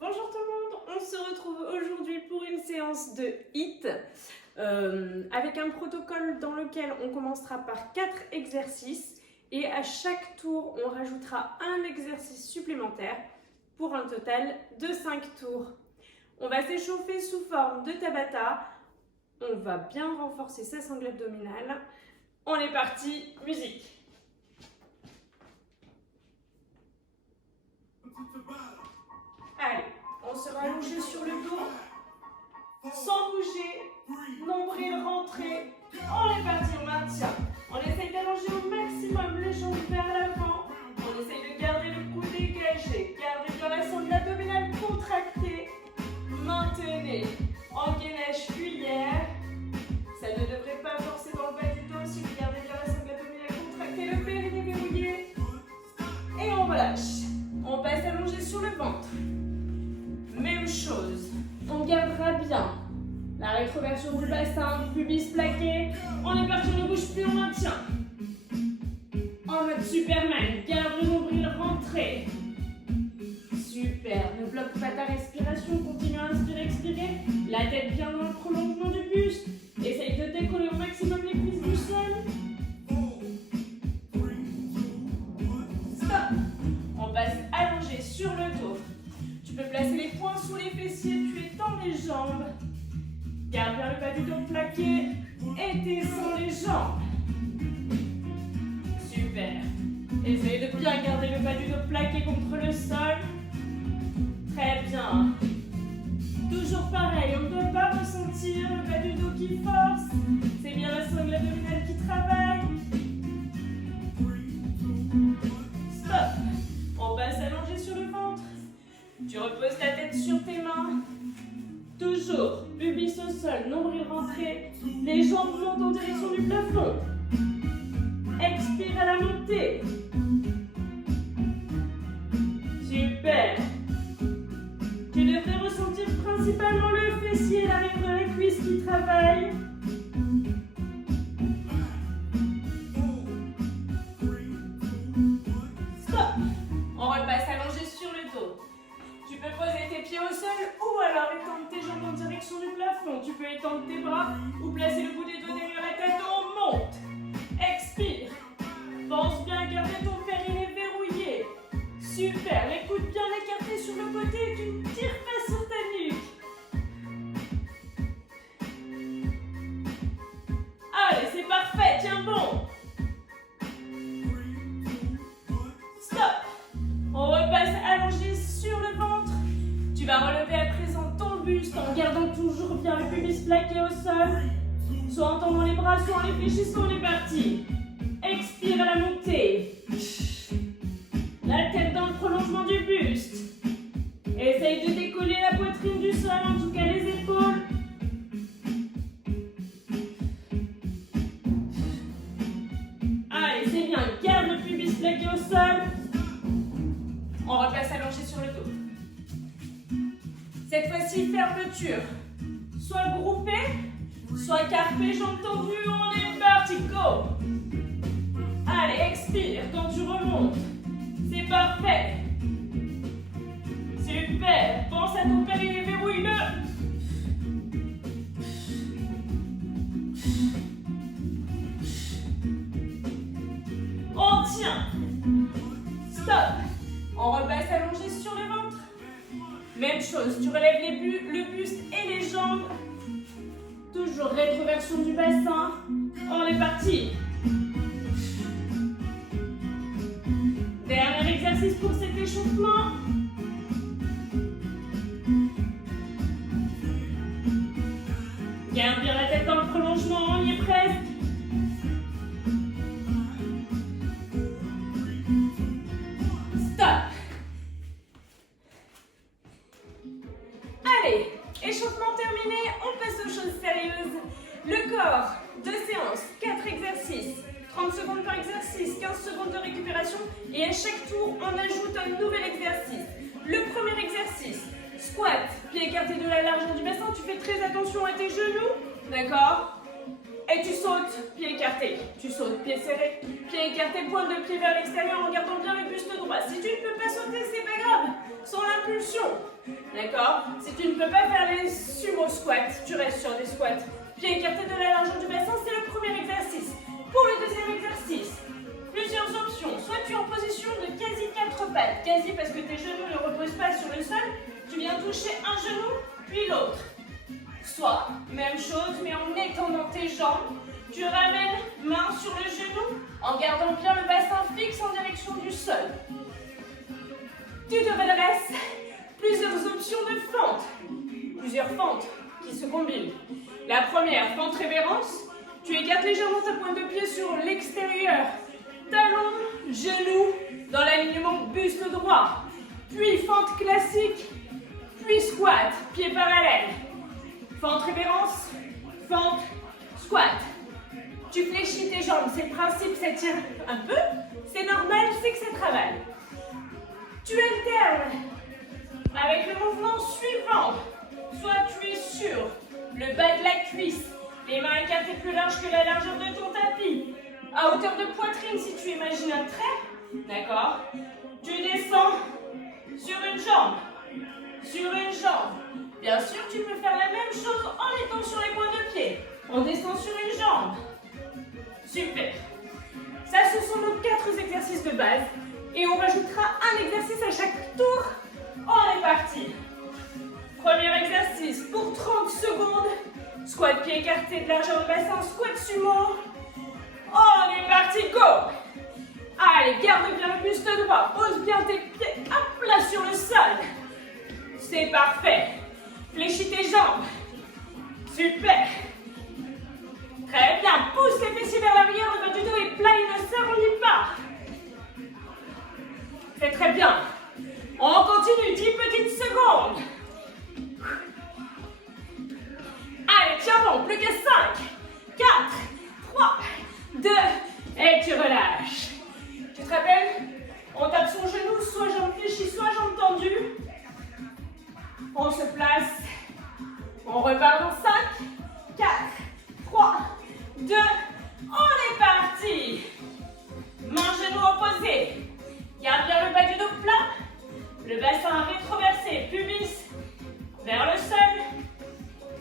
Bonjour tout le monde, on se retrouve aujourd'hui pour une séance de HIIT avec un protocole dans lequel on commencera par 4 exercices et à chaque tour on rajoutera un exercice supplémentaire pour un total de 5 tours. On va s'échauffer sous forme de Tabata, on va bien renforcer sa sangle abdominale. On est parti, musique. Allez, on sera allongé sur le dos, sans bouger, nombril rentré. On est parti, on maintient. On essaye d'allonger au maximum les jambes vers l'avant. On essaye de garder le cou dégagé. Gardez bien la sangle abdominale contractée. Maintenez en gainage cuillère. Ça ne devrait pas forcer dans le bas du dos si vous gardez bien la sangle abdominale contractée, le périnée verrouillé. Et on relâche. On passe allongé sur le ventre. Même chose, on gardera bien la rétroversion du bassin, pubis plaqué. On est parti, on ne bouge plus, on maintient. En mode Superman, garde le nombril rentré. Super, ne bloque pas ta respiration, continue à inspirer, expirer. La tête bien dans le prolongement du buste. Essaye de décoller au maximum les cuisses du sol. Stop. On passe allongé sur le dos. Tu peux placer les poings sous les fessiers, tu étends les jambes. Garde bien le bas du dos plaqué et descends les jambes. Super. Essaye de bien garder le bas du dos plaqué contre le sol. Très bien. Toujours pareil, on ne doit pas ressentir le bas du dos qui force. C'est bien la sangle abdominale qui travaille. Stop. On passe allongé sur le ventre. Tu reposes ta tête sur tes mains. Toujours, pubis au sol, nombril rentré. Les jambes montent en direction du plafond. Expire à la montée. Super. Tu devrais ressentir principalement le fessier, l'arrière de la cuisse qui travaille. Stop. On repasse allongé sur le dos. Tu peux poser tes pieds au sol ou alors étendre tes jambes en direction du plafond. Tu peux étendre tes bras ou placer le bout des doigts derrière la tête. On monte. Expire. Pense bien à garder ton périnée verrouillé. Super. Les coudes bien écartés sur le côté et tu ne tires pas sur ta nuque. Allez, c'est parfait. Tiens bon. Stop. On repasse allongé sur le ventre. Tu vas relever à présent ton buste en gardant toujours bien le pubis plaqué au sol. Soit en tendant les bras, soit en les fléchissant, on est parti. Expire à la montée. La tête dans le prolongement du buste. Essaye de décoller la poitrine du sol, en tout cas les épaules. Allez, c'est bien. Garde le pubis plaqué au sol. On repasse allongé sur le dos. Cette fois-ci, fermeture. Soit groupé, soit carpé, jambes tendues. On est parti, go. Allez, expire quand tu remontes. C'est parfait. Super. Pense à ton périnée, verrouille-le. On tient. Stop. On repasse allongé sur le ventre. Même chose, tu relèves le buste et les jambes. Toujours rétroversion du bassin. On est parti. Dernier exercice pour cet échauffement. Garde bien la tête dans le prolongement, on y est presque. Stop. Allez, échauffement terminé, on passe aux choses sérieuses. Le corps, 2 séances, 4 exercices, 30 secondes par exercice, 15 secondes de récupération et à chaque tour, on ajoute un nouvel exercice. Le premier exercice, squat, pied écarté de la largeur du bassin, tu fais très attention à tes genoux, d'accord? Et tu sautes, pied écarté. Tu sautes, pied serré, pied écarté, pointe de pied vers l'extérieur en gardant bien le buste droit. Si tu ne peux pas sauter, c'est pas grave. Sans l'impulsion. D'accord? Si tu ne peux pas faire les sumo squats, tu restes sur des squats. Pieds écartés de la largeur du bassin, c'est le premier exercice. Pour le deuxième exercice, plusieurs options. Soit tu es en position de quasi 4 pattes. Quasi parce que tes genoux ne reposent pas sur le sol. Tu viens toucher un genou, puis l'autre. Soit, même chose, mais en étendant tes jambes. Tu ramènes main sur le genou en gardant bien le bassin fixe en direction du sol. Tu te redresses. Plusieurs options de fente. Plusieurs fentes qui se combinent. La première, fente révérence. Tu écartes légèrement ta pointe de pied sur l'extérieur. Talon, genou, dans l'alignement buste droit. Puis fente classique. Puis squat, pied parallèle. Fente révérence, fente, squat. Tu fléchis tes jambes, c'est le principe, ça tire un peu. C'est normal, c'est que ça travaille. Tu alternes avec le mouvement suivant. Soit tu es sur le bas de la cuisse, les mains écartées plus larges que la largeur de ton tapis, à hauteur de poitrine si tu imagines un trait, d'accord? Tu descends sur une jambe, Bien sûr, tu peux faire la même chose en étant sur les points de pied. On descend sur une jambe. Super. Ça, ce sont nos 4 exercices de base. Et on rajoutera un exercice à chaque tour. On est parti. Premier exercice pour 30 secondes. Squat pied écarté de largeur de bassin, squat sumo. On est parti, go. Allez, garde bien le buste droit. Pose bien tes pieds à plat sur le sol. C'est parfait. Fléchis tes jambes. Super. Très bien. Pousse les fessiers vers l'arrière, le bas du dos est plat, il ne s'arrondit pas. C'est très bien. On continue, 10 petites secondes. Allez, tiens bon, plus que 5, 4, 3, 2, et tu relâches. Tu te rappelles? On tape son genou, soit jambe fléchie, soit jambe tendue. On se place. On repart dans 5, 4, 3, 2, on est parti. Main, genou opposé. Garde bien le bas du dos plat. Le bassin rétroversé, pubis vers le sol.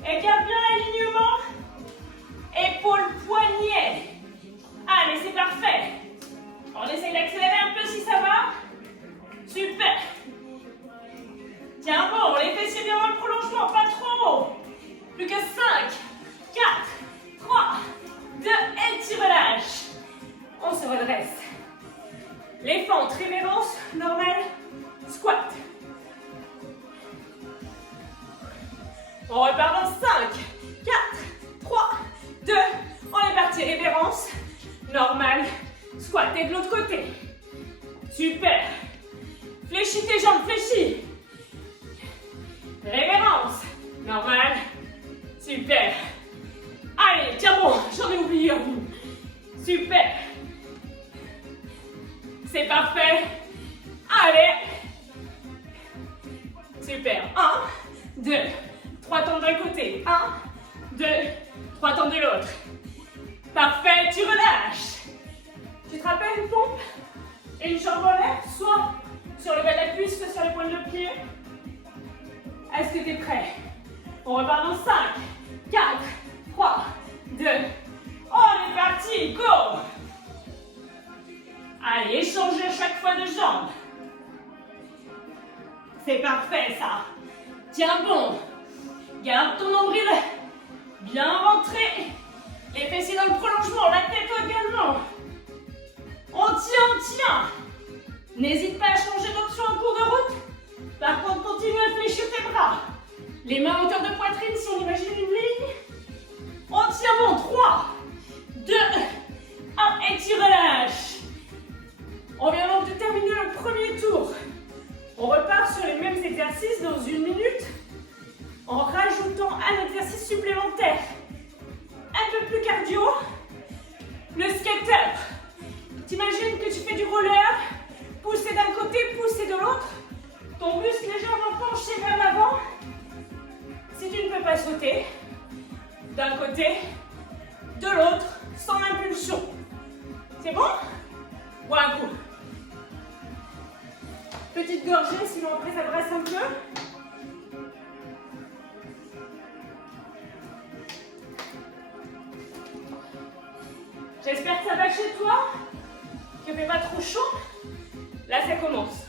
Et garde bien l'alignement. Épaule, poignet. Allez, c'est parfait. On essaye d'accélérer un peu si ça va. Super. Tiens bon, les fessiers bien dans le prolongement, pas trop haut. Plus que 5, 4, 3, 2, et tu relâches. On se redresse. Les fentes, révérence, normale, squat. On repart dans 5, 4, 3, 2, on est parti. Révérence, normale, squat. Et de l'autre côté. Super. Fléchis tes jambes, fléchis. Révérence, normale, super. Allez, tiens bon, j'en ai oublié un bout. Super. C'est parfait. Allez. Super. 1, 2, 3 temps d'un côté. 1, 2, 3 temps de l'autre. Parfait, tu relâches. Tu te rappelles une pompe et une jambe en l'air, soit sur le bas de la cuisse, soit sur les pointes de pied. Est-ce que tu es prêt? On repart dans 5, 4, 3, 2, on est parti, go! Allez, échangez à chaque fois de jambes. C'est parfait ça. Tiens bon. Garde ton nombril bien rentré. Les fessiers dans le prolongement, la tête également. On tient. N'hésite pas à changer d'option en cours de route. Par contre, continue à fléchir tes bras. Les mains à hauteur de poitrine si on imagine une ligne. On tient bon. 3, 2, 1 et tu relâches. On vient donc de terminer le premier tour. On repart sur les mêmes exercices dans 1 minute en rajoutant un exercice supplémentaire. Un peu plus cardio. Le skater. T'imagines que tu fais du roller, pousser d'un côté, pousser de l'autre. Ton buste légèrement penché vers l'avant. Si tu ne peux pas sauter, d'un côté, de l'autre, sans impulsion. C'est bon? Ou un coup. Petite gorgée, sinon après ça brasse un peu. J'espère que ça va chez toi, qu'il ne fait pas trop chaud. Là, ça commence.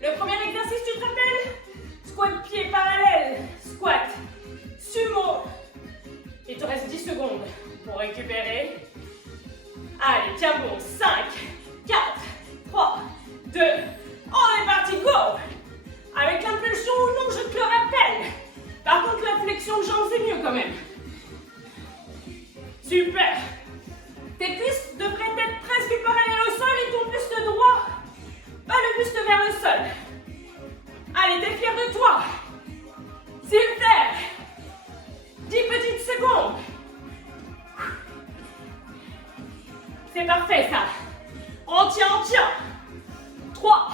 Le premier exercice, tu te rappelles? Squat pied parallèle, squat, sumo. Il te reste 10 secondes pour récupérer. Allez, tiens bon. 5, 4, 3, 2, on est parti, go! Avec l'impulsion ou non, je te le rappelle. Par contre, la flexion de jambe, c'est mieux quand même. Super. Tes cuisses devraient être presque parallèles au sol et ton buste droit, pas le buste vers le sol. Allez, t'es fier de toi. Super. 10 petites secondes. C'est parfait ça. On tient, on tient. 3,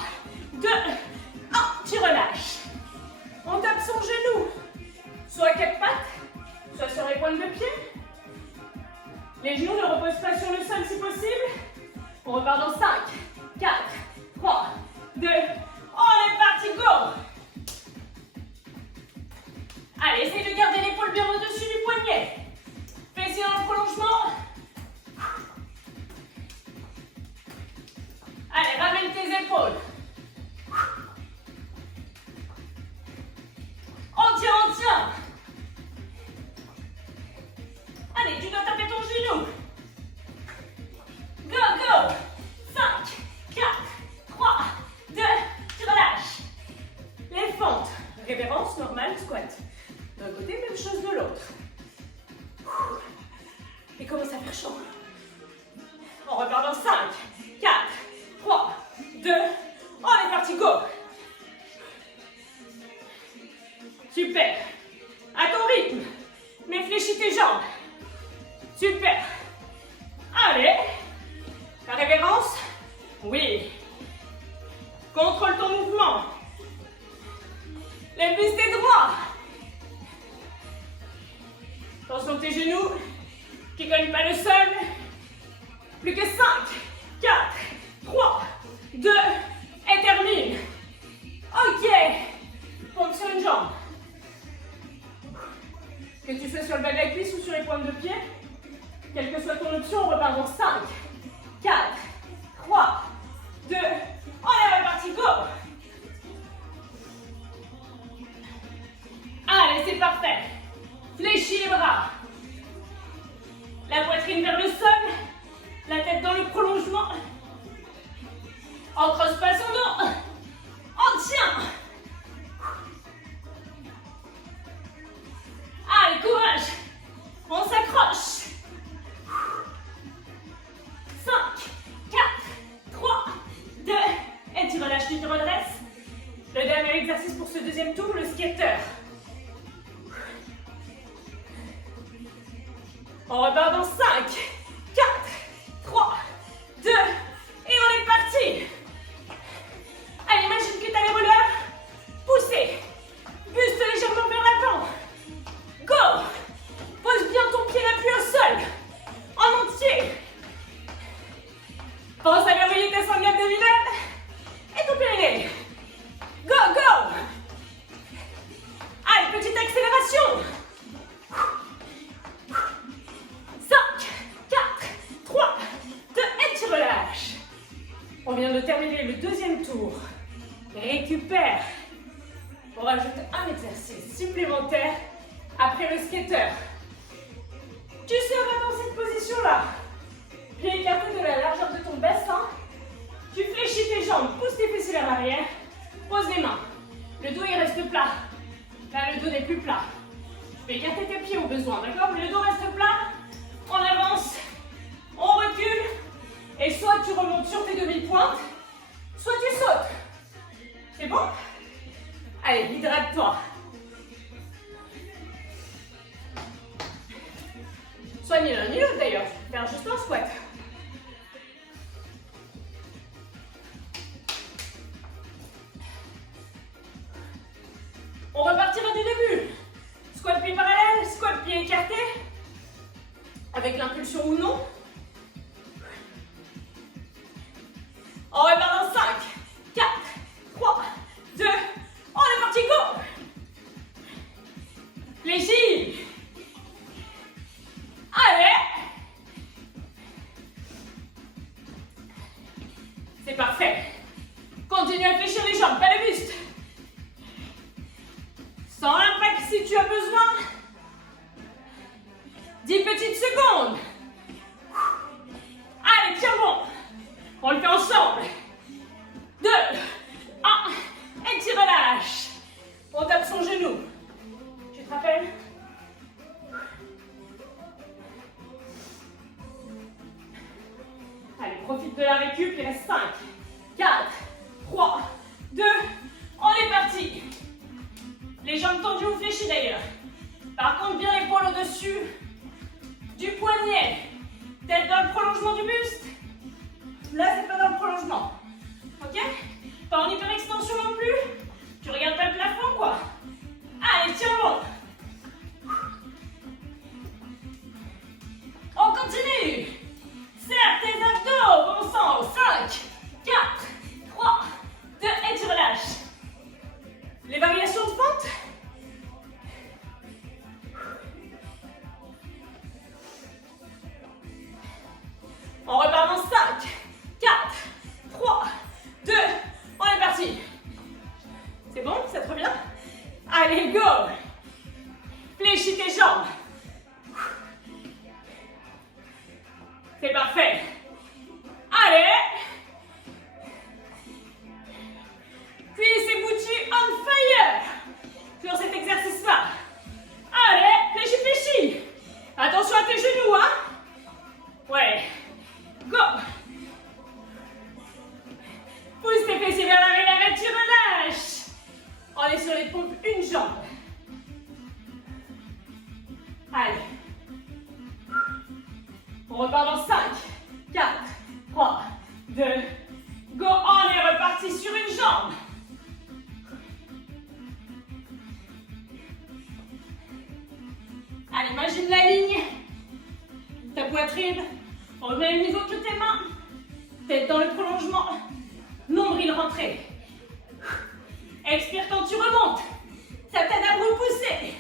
2, 1, tu relâches. On tape son genou. Soit à quatre pattes, soit sur les pointes de pied. Les genoux ne reposent pas sur le sol si possible. On repart dans 5, 4, 3, 2, on est parti, go! Allez, essaye de garder l'épaule bien au-dessus du poignet. Fessier dans le prolongement. Allez, ramène tes épaules. On tient, on tient. Allez, tu dois taper ton genou. Go, go. 5, 4, 3, 2, tu relâches. Les fentes. Révérence, normale, squat. D'un côté, même chose de l'autre. Il commence à faire chaud. On repart dans 5, 4, 3, 2, on est parti, go. Super. À ton rythme. Mais fléchis tes jambes. Super. Allez. La révérence. Oui. Contrôle ton mouvement. Le buste est droit. Attention tes genoux qui ne cognent pas le sol. Plus que 5, 4, 3, 2, et termine. Ok. Pompe sur une jambe. Que tu sois sur le bas de la cuisse ou sur les pointes de pied, quelle que soit ton option, on repart dans 5, 4, 3, 2, on est reparti, go! Allez, c'est parfait. Fléchis les bras. La poitrine vers le sol, la tête dans le prolongement. On creuse pas son dos. On tient. Allez, courage. On s'accroche. 5, 4, 3, 2, et tu relâches, tu te redresses. Le dernier exercice pour ce deuxième tour, le skater. On repart dans 5, 4, 3, 2, et on est parti. Allez, imagine que tu as les rollers. Poussez. Buste légèrement vers l'avant. Go. Pose bien ton pied l'appui au sol. En entier. Pense à verrouiller ta sangle abdominale et ton périnée. Go, go. Allez, petite accélération. 5, 4, 3, 2, et tu relâches. On vient de terminer le deuxième tour. Récupère. On rajoute un exercice supplémentaire après le skater. Tu seras dans cette position-là. Pieds écartés de la largeur de ton bassin. Tu fléchis tes jambes, pousse tes fessiers vers l'arrière. Pose les mains. Le dos, il reste plat. Là, le dos n'est plus plat. Tu peux écarter tes pieds au besoin, d'accord? Mais le dos reste plat. On avance. On recule. Et soit tu remontes sur tes demi-pointes, soit tu sautes. C'est bon? Allez, hydrate-toi. Soit ni l'un ni l'autre d'ailleurs. Faire juste un squat. On repartira du début. Squat pied parallèle, squat pied écarté. Avec l'impulsion ou non. On repart dans 5, 4, 3, 2, on est parti, go! Fléchis. Allez. relâche. On tape son genou. Tu te rappelles? Allez, profite de la récup, il reste 5, 4, 3, 2, on est parti. Les jambes tendues ou fléchies d'ailleurs. Par contre, bien l'épaule au-dessus du poignet. Tête dans le prolongement du buste. Là, c'est pas dans le prolongement. Ok? Pas en hyperextension non plus. Tu regardes pas le plafond, quoi. Allez, tiens bon. On continue. Serre tes abdos, bon sang. 5, 4, 3, 2, et tu relâches. Les variations de fente. On repart dans 5, 4, 3, 2, on est parti. C'est bon? Ça te revient? Allez, go! Fléchis tes jambes. C'est parfait. Allez! Cuisses et boutis on fire sur cet exercice-là. Allez, fléchis, fléchis. Attention à tes genoux, hein? Ouais. Go! Pousse tes fessiers vers l'arrière et tu relâches. On est sur les pompes, une jambe. Allez. On repart dans 5, 4, 3, 2, go. On est reparti sur une jambe. Allez, imagine la ligne. Ta poitrine au même niveau que tes mains. Tête dans le prolongement. Nombril rentré. Expire quand tu remontes. Ça t'aide à repousser.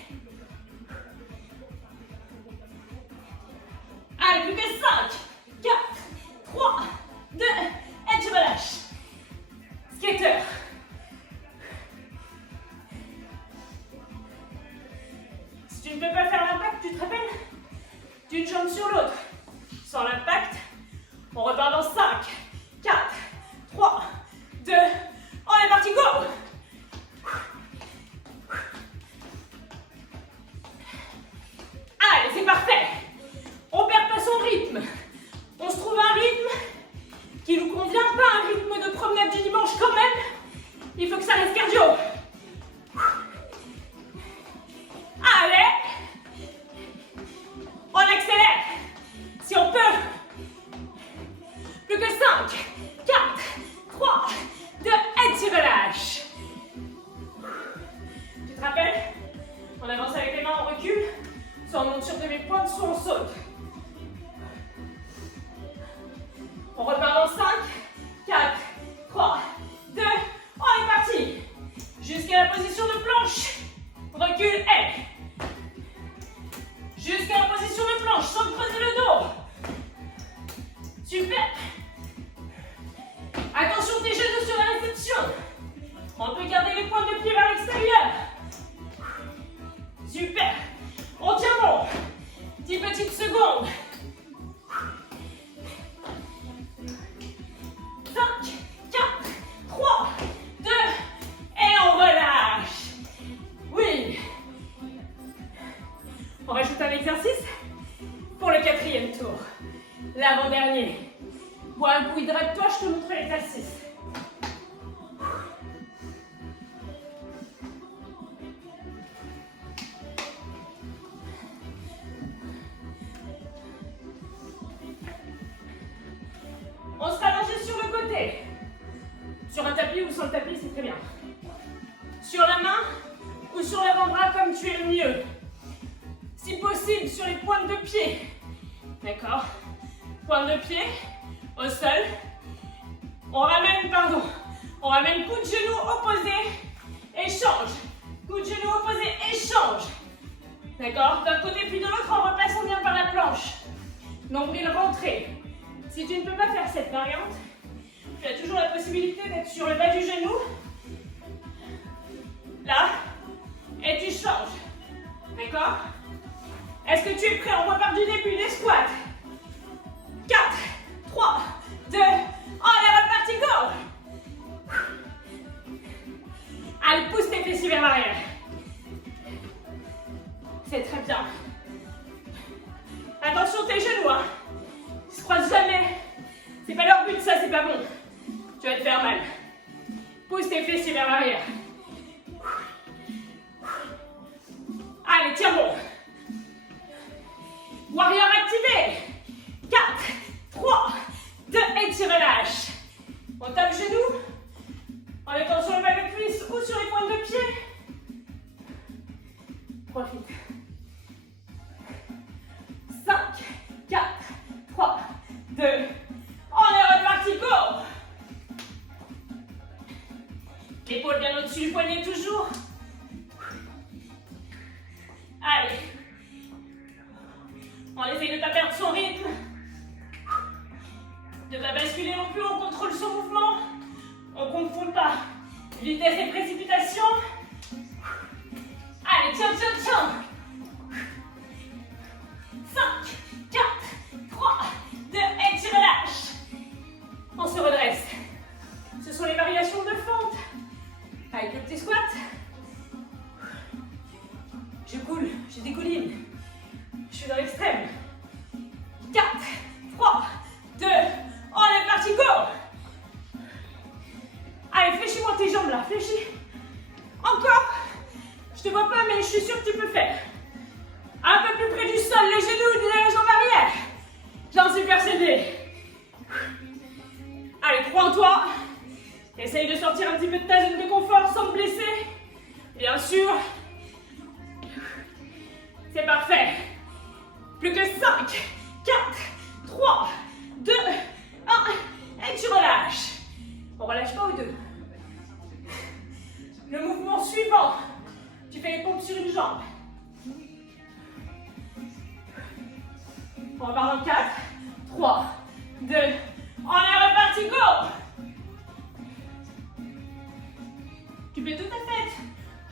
Allez, plus que 5, 4, 3, 2, et tu relâches. Skater. Si tu ne peux pas faire l'impact, tu te rappelles? D'une jambe sur l'autre. Sans l'impact, on repart dans 5, 4, 3, 2, on est parti, go! Allez, c'est parfait. On perd pas son rythme. On se trouve un rythme qui nous convient, pas un rythme de promenade du dimanche quand même. Il faut que ça reste cardio. Allez. On accélère. Si on peut. Plus que 5, 4, 3, 2, et tu relâches. Tu te rappelles? On avance avec les mains, on recule. Soit on monte sur demi-pointe, soit on saute. On repart dans 5, 4, 3, 2, on est parti. Jusqu'à la position de planche. Recule et. Jusqu'à la position de planche, sans creuser le dos. Super. Attention tes genoux sur la réception. On peut garder les pointes de pied vers l'extérieur. Super. On tient bon. 10 petites secondes. 5, 4, 3, 2, et on relâche. Oui. On rajoute un exercice pour le 4e tour. L'avant-dernier. Bois un coup, hydrate-toi, je te montre l'exercice. On sera allongé sur le côté. Sur un tapis ou sans le tapis, c'est très bien. Sur la main ou sur l'avant-bras comme tu es le mieux. Si possible, sur les pointes de pied. D'accord? Pointe de pied au sol. On ramène coup de genou opposé, échange. Coup de genou opposé, échange. D'accord? D'un côté puis de l'autre, en repassant bien par la planche. Nombril rentré. Si tu ne peux pas faire cette variante, tu as toujours la possibilité d'être sur le bas du genou. Là. Et tu changes. D'accord? Est-ce que tu es prêt? On repart du début des squats. 4, 3, 2, on est reparti, go! Allez, pousse fessiers vers l'arrière. C'est très bien. Attention tes genoux, hein. Ils se croisent jamais. C'est pas leur but, ça, c'est pas bon. Tu vas te faire mal. Pousse tes fessiers vers l'arrière. Allez, tiens bon. Warrior activé. 4, 3, 2, et tu relâches. On tape genoux. En étant sur le bas de cuisse ou sur les pointes de pied. Profite. 5, 4, 3, 2, on est reparti, go! L'épaule bien au-dessus du poignet toujours. Allez. On essaye de ne pas perdre son rythme. De ne pas basculer non plus, on contrôle son mouvement. On ne confond pas vitesse et précipitation. Allez, tiens, tiens, tiens. 5, 4, 3, 2, et tu relâches. On se redresse. Ce sont les variations de fente. Avec le petit squat. Je coule, je dégouline. Je suis dans l'extrême. 4, 3, 2, on est parti, go! Allez, fléchis-moi tes jambes là, fléchis. Encore. Je te vois pas, mais je suis sûre que tu peux faire. Un peu plus près du sol, les genoux, la jambe arrière. J'en suis persuadée. Allez, crois en toi. Essaye de sortir un petit peu de ta zone de confort sans te blesser. Bien sûr. C'est parfait. Plus que 5, 4, 3, 2, 1. Et tu relâches. On relâche pas aux deux. Le mouvement suivant. Tu fais les pompes sur une jambe. On repart dans 4, 3, 2, on est reparti, go! Tu peux tout à fait.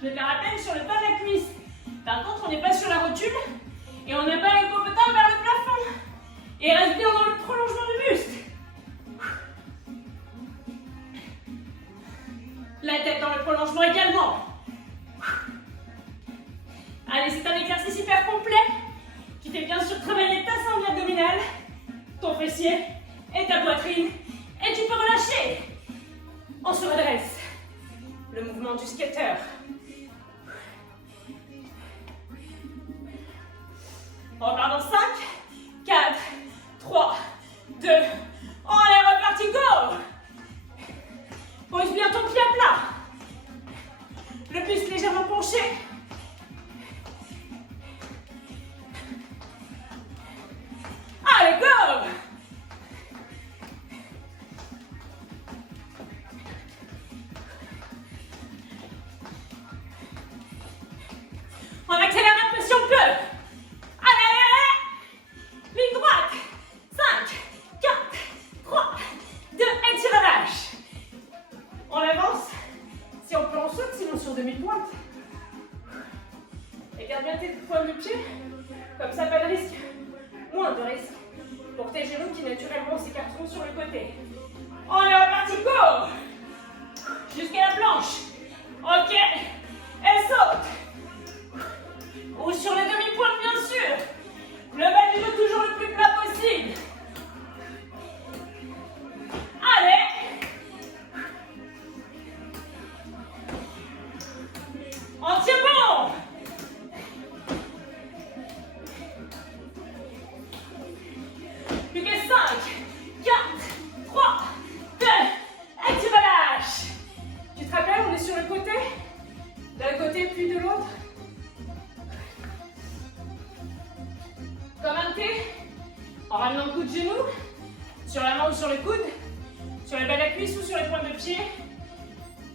Je te la rappelle sur le bas de la cuisse. Par contre, on n'est pas sur la rotule et on n'a pas le popotin vers le plafond. Et reste bien dans le prolongement du buste. La tête dans le prolongement également. Allez, c'est un exercice hyper complet qui fait bien sûr travailler ta ceinture abdominale, ton fessier et ta poitrine. Et tu peux relâcher. On se redresse. Le mouvement du skater. On repart dans 5, 4, 3, 2, on est reparti, go! Pose bien ton pied à plat. Le buste légèrement penché. Allez, go! On accélère un peu si on peut. Allez, allez, allez. Ligne droite. 5, 4, 3, 2, et tu relâches. On avance. Si on peut, on saute, sinon sur demi-pointe. Et garde bien tes pointes de pied. Comme ça, pas de risque. Moins de risque. Pour tes genoux qui naturellement s'écarteront sur le côté. On est reparti, go! Jusqu'à la planche. Ok. Elle saute. Ou sur les demi-pointes, bien sûr. Le bas du dos toujours le plus plat possible. Allez. On tient bon. Plus que 5, 4, 3, 2, et tu relâches. Tu te rappelles, on est sur le côté. D'un côté puis de l'autre. Comme un T. En ramenant le coup de genou. Sur la main ou sur le coude. Sur le bas de la cuisse ou sur les pointes de pied.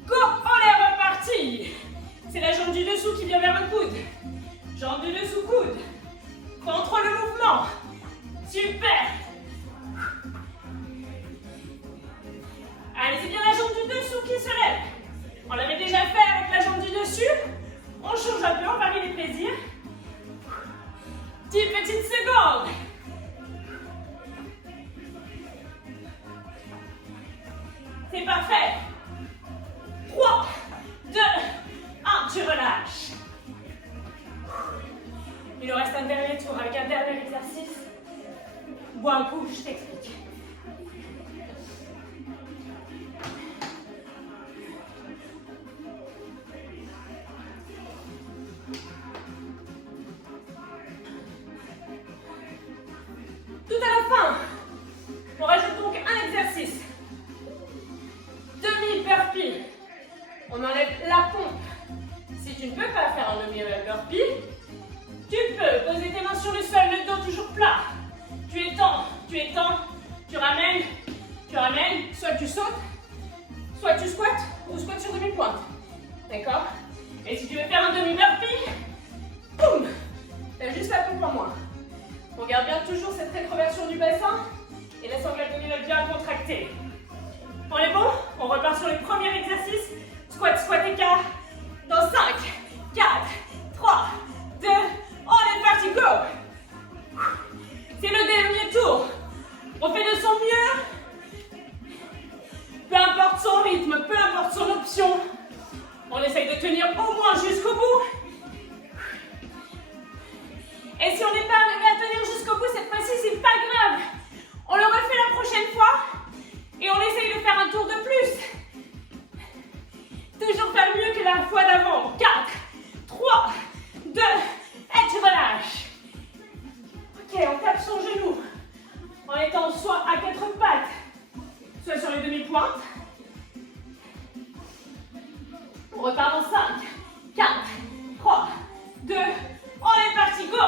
Go, on est reparti. C'est la jambe du dessous qui vient vers le coude. Jambe du dessous, coude. Contrôle le mouvement. Super. Allez, c'est bien la jambe du dessous qui se lève. On l'avait déjà fait avec la jambe du dessus. On change un peu, on varie les plaisirs. 10 petites secondes. C'est parfait. 3, 2, 1. tu relâches. Il nous reste un dernier tour avec un dernier exercice. Bois un coup, je t'explique. Tout à la fin, on rajoute donc un exercice. Demi-burpee. On enlève la pompe. Si tu ne peux pas faire un demi-burpee, tu peux poser tes mains sur le sol, le dos toujours plat. Tu étends, tu ramènes, soit tu sautes, soit tu squattes ou squat sur demi-pointe. D'accord? Et si tu veux faire un demi-burpee, boum! Tu as juste la pompe en moins. On garde bien toujours cette rétroversion du bassin et la sangle abdominale bien contractée. On est bon? On repart sur le premier exercice. Squat, squat, écart. Dans 5, 4, 3, 2, on est parti, go! C'est le dernier tour. On fait de son mieux. Peu importe son rythme, peu importe son option. On essaye de tenir au moins jusqu'au bout. Et si on n'est pas arrivé à tenir jusqu'au bout, cette fois-ci, c'est pas grave. On le refait la prochaine fois. Et on essaye de faire un tour de plus. Toujours faire mieux que la fois d'avant. 4, 3, 2, et tu relâches. Ok, on tape son genou. En étant soit à 4 pattes, soit sur les demi-pointes. On repart dans 5, 4, 3, 2, on est parti, go!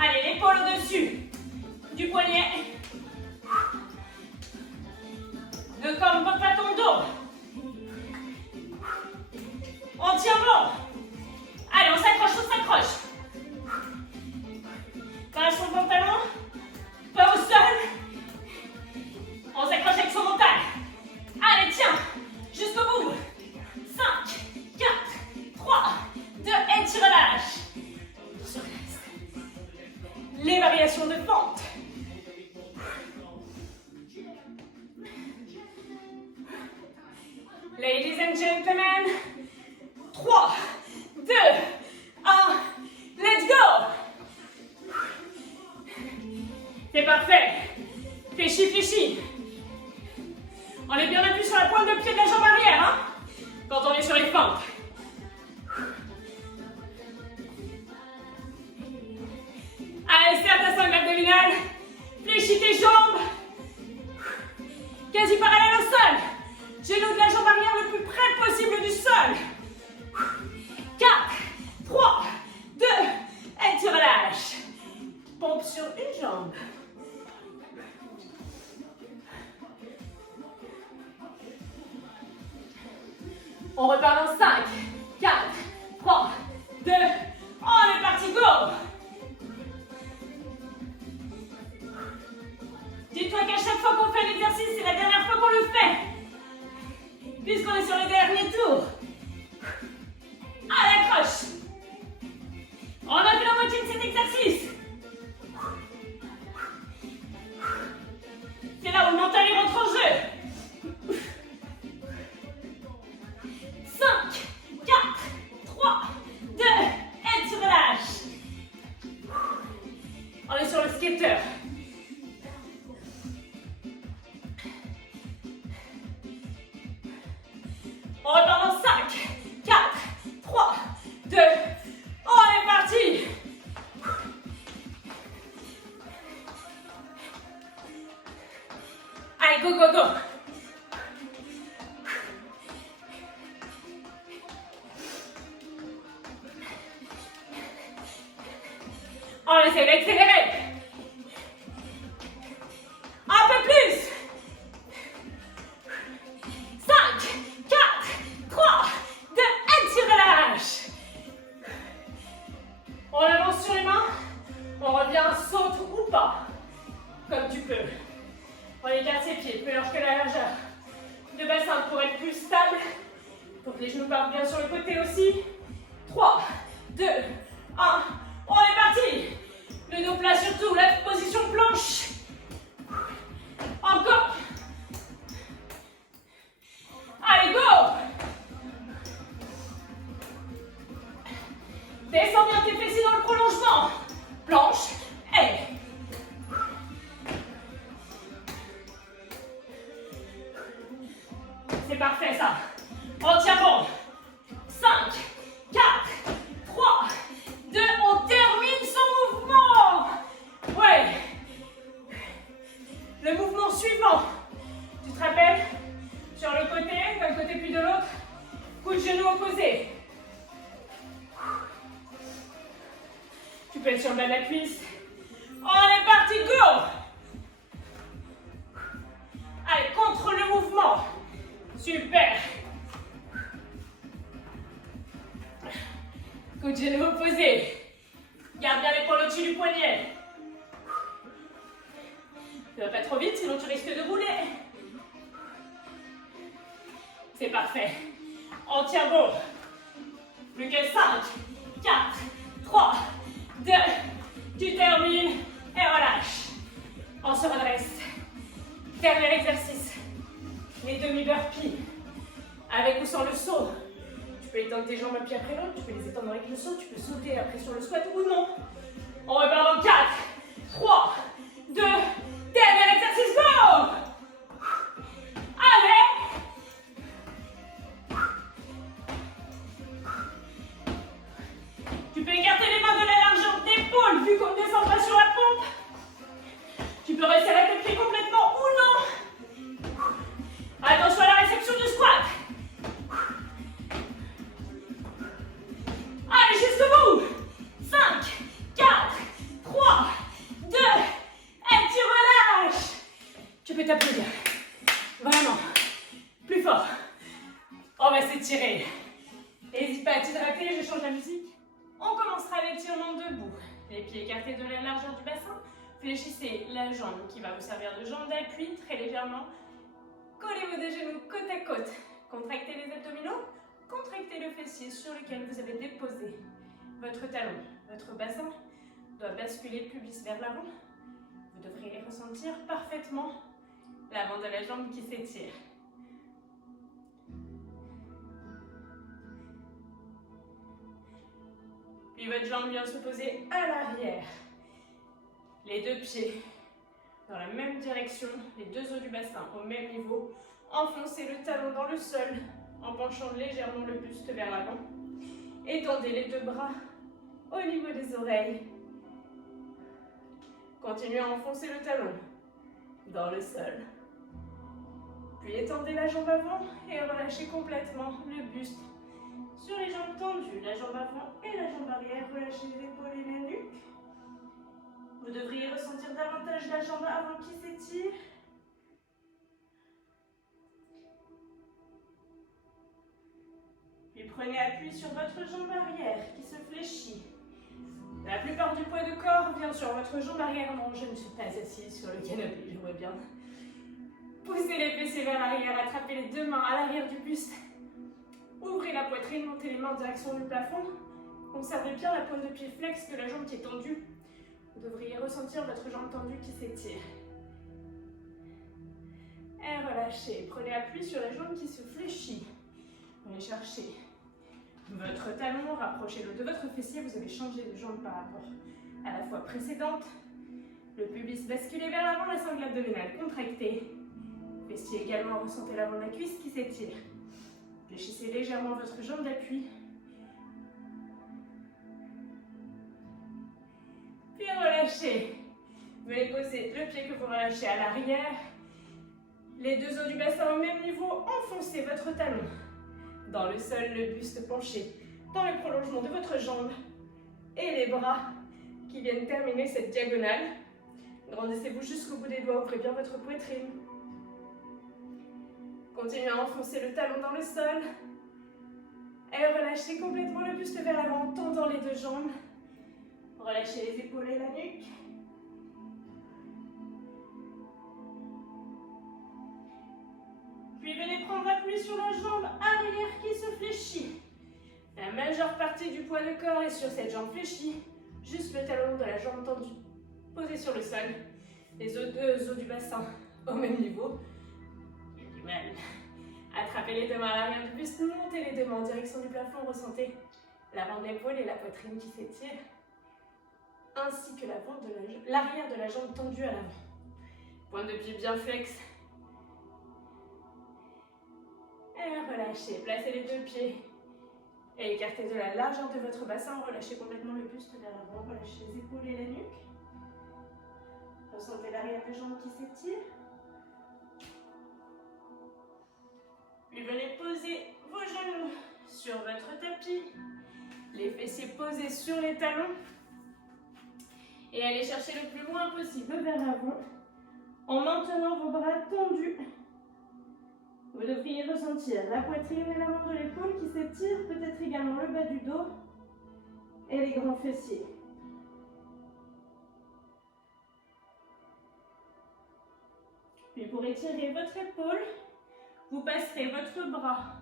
Allez, l'épaule au-dessus du poignet. Deux cordes, pas ton dos. On tient bon. Allez, on s'accroche, on s'accroche. Pas son pantalon, pas au sol. On s'accroche avec son mental. Allez, tiens, jusqu'au bout. 5, 4, 3, 2, et tu relâches. Les variations de pente. Ladies and gentlemen, 3, 2, 1, let's go! C'est parfait. Fléchi, fléchi. On est bien appuyé sur la pointe de pied de la jambe arrière, hein, quand on est sur les fentes. Allez, serre ta sangle abdominale. Fléchis tes jambes. Quasi parallèle au sol. Genou de la jambe arrière le plus près possible du sol. 4, 3, 2, et tu relâches. Pompe sur une jambe. On repart dans 5, 4, 3, 2, on est parti, go! Dis-toi qu'à chaque fois qu'on fait l'exercice, c'est la dernière fois qu'on le fait. Puisqu'on est sur les derniers tours. À l'accroche. On a fait la moitié de cet exercice. C'est là où le mental il rentre en jeu. 5, 4, 3, 2, et tu relâches. On est sur le skater. On repart dans 5, 4, 3, 2, on est parti. Allez, go, go, go. On essaie d'accélérer. Un peu plus. 5, 4, 3, 2, et tu relâches. On avance sur les mains. On revient, saute ou pas. Comme tu peux. On écarte ses pieds, plus large que la largeur. Le bassin pour être plus stable. Il faut que les genoux partent bien sur le côté aussi. 3, 2, 1. On est parti. Le dos plat surtout, la position planche. Encore. Allez, go! Descends bien tes fessiers dans le prolongement. Planche. Et. C'est parfait ça. On tient bon. 5, 4, 3, 2, on termine son mouvement. Ouais. Le mouvement suivant. Tu te rappelles? Sur le côté, d'un côté puis de l'autre. Coup de genou opposé. Tu peux être sur le bas de la cuisse. On est parti, go! Allez, contre le mouvement. Super. Coup de genou opposé. Garde bien l'épaule au-dessus du poignet. Ne va pas trop vite, sinon tu risques de rouler. C'est parfait. On tient bon. Plus que 5, 4, 3, 2. Tu termines et relâche. On se redresse. Dernier exercice. Les demi-burpees. Avec ou sans le saut. Tu peux étendre tes jambes un pied après l'autre. Tu peux les étendre avec le saut. Tu peux sauter après sur le squat ou non. On repart dans 4, 3, 2. Dernier exercice, go! Allez! Tu peux écarter les mains de la largeur d'épaule, vu qu'on ne descend pas sur la pompe. Tu peux resserrer tes pieds complètement ou non. Attention à la réception du squat. Allez, jusqu'au bout. 5, 4, 3, 2, et tu relâches. Tu peux t'applaudir. Vraiment. Plus fort. On va s'étirer. N'hésite pas à t'hydrater, je change la musique. On commencera l'étirement debout. Les pieds écartés de la largeur du bassin. Fléchissez la jambe qui va vous servir de jambe d'appui très légèrement. Collez vos deux genoux côte à côte. Contractez les abdominaux. Contractez le fessier sur lequel vous avez déposé votre talon. Votre bassin doit basculer le pubis vers l'avant. Vous devriez ressentir parfaitement l'avant de la jambe qui s'étire. Puis votre jambe vient se poser à l'arrière. Les deux pieds dans la même direction, les deux os du bassin au même niveau. Enfoncez le talon dans le sol en penchant légèrement le buste vers l'avant. Étendez les deux bras au niveau des oreilles. Continuez à enfoncer le talon dans le sol. Puis étendez la jambe avant et relâchez complètement le buste sur les jambes tendues. La jambe avant et la jambe arrière. Relâchez les épaules et la nuque. Vous devriez ressentir davantage la jambe avant qui s'étire. Puis prenez appui sur votre jambe arrière qui se fléchit. La plupart du poids de corps vient sur votre jambe arrière. Non, je ne suis pas assise sur le canapé, je vois bien. Poussez les fessiers vers l'arrière, attrapez les deux mains à l'arrière du buste. Ouvrez la poitrine, montez les mains en direction du plafond. Conservez bien la pointe de pied flex que la jambe qui est tendue. Vous devriez ressentir votre jambe tendue qui s'étire. Et relâchez. Prenez appui sur la jambe qui se fléchit. Allez chercher votre talon, rapprochez-le de votre fessier. Vous avez changé de jambe par rapport à la fois précédente. Le pubis basculé vers l'avant, la sangle abdominale contractée. Fessier également, ressentez l'avant de la cuisse qui s'étire. Fléchissez légèrement votre jambe d'appui. Puis relâchez. Venez poser le pied que vous relâchez à l'arrière. Les deux os du bassin au même niveau. Enfoncez votre talon dans le sol, le buste penché dans le prolongement de votre jambe. Et les bras qui viennent terminer cette diagonale. Grandissez-vous jusqu'au bout des doigts. Ouvrez bien votre poitrine. Continuez à enfoncer le talon dans le sol. Et relâchez complètement le buste vers l'avant, tendant les deux jambes. Relâchez les épaules et la nuque. Puis venez prendre appui sur la jambe arrière qui se fléchit. La majeure partie du poids de corps est sur cette jambe fléchie. Juste le talon de la jambe tendue, posé sur le sol. Les deux os du bassin au même niveau. Il y a du mal. Attrapez les deux mains à l'arrière du buste, montez les deux mains en direction du plafond, ressentez l'avant de l'épaule et la poitrine qui s'étire, ainsi que l'arrière de la jambe tendue à l'avant. Pointe de pied bien flex. Et relâchez, placez les deux pieds. Et écartez de la largeur de votre bassin, relâchez complètement le buste vers l'avant, relâchez les épaules et la nuque. Ressentez l'arrière des jambes qui s'étire. Puis venez poser vos genoux sur votre tapis, les fessiers posés sur les talons. Et allez chercher le plus loin possible vers l'avant, en maintenant vos bras tendus. Vous devriez ressentir la poitrine et l'avant de l'épaule qui s'étirent, peut-être également le bas du dos et les grands fessiers. Puis pour étirer votre épaule, vous passerez votre bras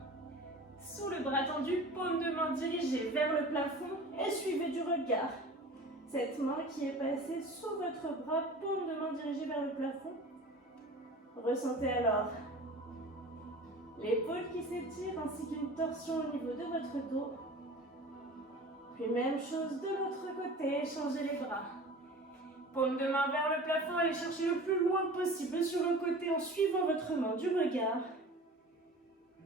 sous le bras tendu, paume de main dirigée vers le plafond et suivez du regard cette main qui est passée sous votre bras, paume de main dirigée vers le plafond. Ressentez alors l'épaule qui s'étire ainsi qu'une torsion au niveau de votre dos. Puis même chose de l'autre côté, changez les bras. Paume de main vers le plafond, allez chercher le plus loin possible sur le côté en suivant votre main du regard.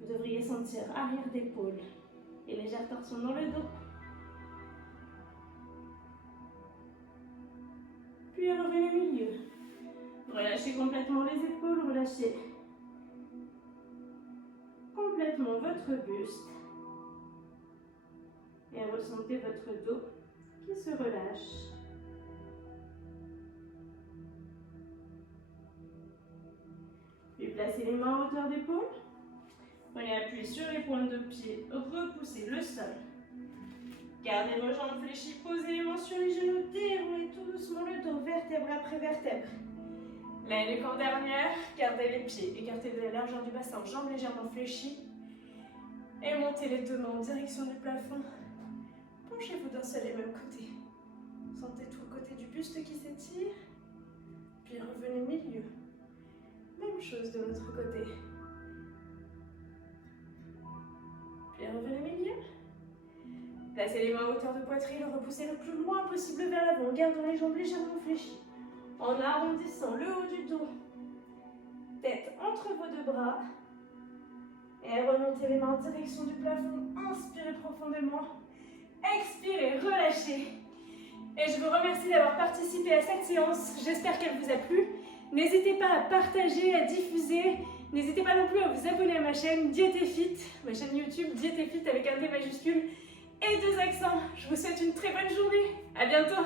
Vous devriez sentir arrière d'épaule et légère torsion dans le dos. Puis revenez au milieu. Relâchez complètement les épaules, relâchez complètement votre buste. Et ressentez votre dos qui se relâche. Puis placez les mains à hauteur d'épaule. Prenez appui sur les pointes de pied, repoussez le sol. Gardez vos jambes fléchies, posez les mains sur les genoux, déroulez tout doucement le dos, vertèbre après vertèbre. La nuque en dernière, gardez les pieds, écartez de la largeur du bassin, jambes légèrement fléchies. Et montez les deux mains en direction du plafond. Penchez-vous d'un seul et même côté. Sentez tout le côté du buste qui s'étire. Puis revenez au milieu. Même chose de l'autre côté. Puis revenez au milieu. Placez les mains à hauteur de poitrine, repoussez le plus loin possible vers l'avant, gardant les jambes légèrement fléchies. En arrondissant le haut du dos. Tête entre vos deux bras. Et remontez les mains en direction du plafond. Inspirez profondément. Expirez, relâchez. Et je vous remercie d'avoir participé à cette séance. J'espère qu'elle vous a plu. N'hésitez pas à partager, à diffuser. N'hésitez pas non plus à vous abonner à ma chaîne Diète et Fit, ma chaîne YouTube Diète et Fit avec un D majuscule et 2 accents. Je vous souhaite une très bonne journée. À bientôt.